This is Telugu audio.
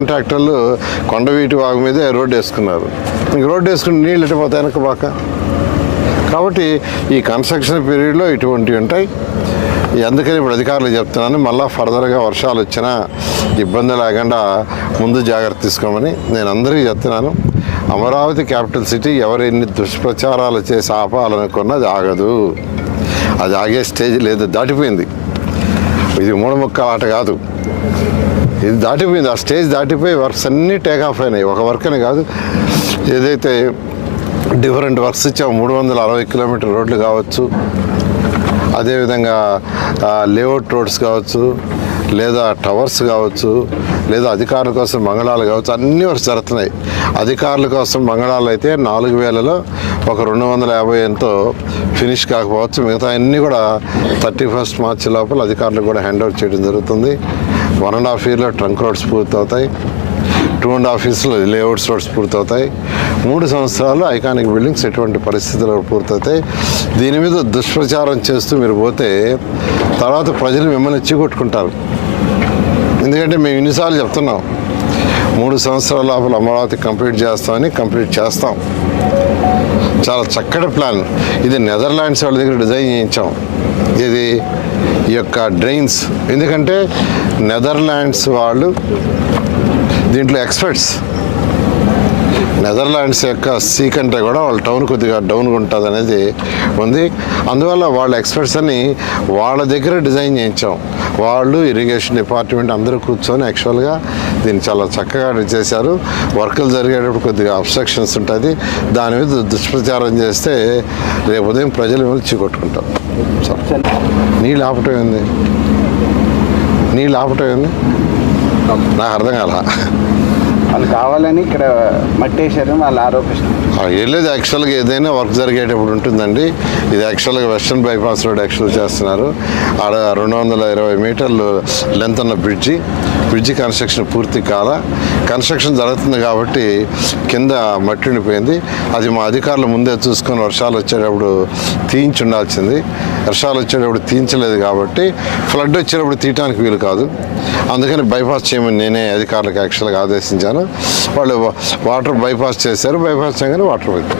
కాంట్రాక్టర్లు కొండవీటి వాగు మీదే రోడ్డు వేసుకున్నారు. ఇంక రోడ్డు వేసుకుని నీళ్ళు ఎట్టిపోతాయి వెనక బాక. కాబట్టి ఈ కన్స్ట్రక్షన్ పీరియడ్లో ఇటువంటివి ఉంటాయి. అందుకని ఇప్పుడు అధికారులు చెప్తున్నాను, మళ్ళీ ఫర్దర్గా వర్షాలు వచ్చినా ఇబ్బంది లేకుండా ముందు జాగ్రత్త తీసుకోమని నేను అందరికీ చెప్తున్నాను. అమరావతి క్యాపిటల్ సిటీ ఎవరు ఎన్ని దుష్ప్రచారాలు చేసి ఆపాలనుకున్నది ఆగదు. అది ఆగే స్టేజ్ లేదు, దాటిపోయింది. ఇది మూడముక్కల ఆట కాదు, ఇది దాటిపోయింది. ఆ స్టేజ్ దాటిపోయి వర్క్స్ అన్నీ టేకాఫ్ అయినాయి. ఒక వర్క్ అని కాదు, ఏదైతే డిఫరెంట్ వర్క్స్ ఇచ్చాము, 360 కిలోమీటర్ రోడ్లు కావచ్చు, అదేవిధంగా లేఅవుట్ రోడ్స్ కావచ్చు, లేదా టవర్స్ కావచ్చు, లేదా అధికారుల కోసం మంగళాలు కావచ్చు, అన్నీ వర్క్స్ జరుగుతున్నాయి. అధికారుల కోసం మంగళాలు అయితే 4000లో ఒక 250 ఎంతో ఫినిష్ కాకపోవచ్చు. మిగతా అన్నీ కూడా 31 మార్చి లోపల అధికారులకు కూడా హ్యాండ్ ఓవర్ చేయడం జరుగుతుంది. 1.5 yearలో ట్రంక్ రోడ్స్ పూర్తవుతాయి. 2.5 yearsలో లేఅవుట్స్ రోడ్స్ పూర్తవుతాయి. 3 సంవత్సరాలు ఐకానిక్ బిల్డింగ్స్ ఎటువంటి పరిస్థితుల్లో పూర్తవుతాయి. దీని మీద దుష్ప్రచారం చేస్తూ మీరు పోతే తర్వాత ప్రజలు మిమ్మల్ని చికొట్టుకుంటారు. ఎందుకంటే మేము ఇన్నిసార్లు చెప్తున్నాం, 3 సంవత్సరాల లోపల అమరావతి కంప్లీట్ చేస్తామని. కంప్లీట్ చేస్తాం. చాలా చక్కటి ప్లాన్ ఇది. నెదర్లాండ్స్ వాళ్ళ దగ్గర డిజైన్ చేయించాం. ఇది ఈ యొక్క డ్రైన్స్, ఎందుకంటే నెదర్లాండ్స్ వాళ్ళు దీంట్లో ఎక్స్పర్ట్స్. నెదర్లాండ్స్ యొక్క సీ కంటే కూడా వాళ్ళ టౌన్ కొద్దిగా డౌన్గా ఉంటుంది అనేది ఉంది. అందువల్ల వాళ్ళ ఎక్స్పర్ట్స్ అని వాళ్ళ దగ్గర డిజైన్ చేయించాం. వాళ్ళు ఇరిగేషన్ డిపార్ట్మెంట్ అందరూ కూర్చొని యాక్చువల్గా దీన్ని చాలా చక్కగా చేశారు. వర్కులు జరిగేటప్పుడు కొద్దిగా అబ్స్ట్రక్షన్స్ ఉంటుంది. దాని మీద దుష్ప్రచారం చేస్తే రేపు ఉదయం ప్రజలు మిమ్మల్ని చీకొట్టుకుంటారు. నీళ్ళు ఆపటం ఏంది? నీళ్ళు ఆపటం ఏంది? నాకు అర్థం కాల. వాళ్ళు కావాలని ఇక్కడ మట్టేశారని వాళ్ళు ఆరోపిస్తున్నారు. వెళ్ళేది యాక్చువల్గా ఏదైనా వర్క్ జరిగేటప్పుడు ఉంటుందండి. ఇది యాక్చువల్గా వెస్టర్న్ బైపాస్ రోడ్ యాక్చువల్ చేస్తున్నారు. ఆడ 220 మీటర్లు లెంత్ ఉన్న బ్రిడ్జి కన్స్ట్రక్షన్ పూర్తి కాల. కన్స్ట్రక్షన్ జరుగుతుంది కాబట్టి కింద మట్టి ఉండిపోయింది. అది మా అధికారులు ముందే చూసుకొని వర్షాలు వచ్చేటప్పుడు తీయించి ఉండాల్సింది. వర్షాలు వచ్చేటప్పుడు తీయించలేదు కాబట్టి ఫ్లడ్ వచ్చేటప్పుడు తీయటానికి వీలు కాదు. అందుకని బైపాస్ చేయమని నేనే అధికారులకు యాక్చువల్గా ఆదేశించాను. వాళ్ళు వాటర్ బైపాస్ చేశారు. బైపాస్ చేయగానే వాటర్ పోయింది.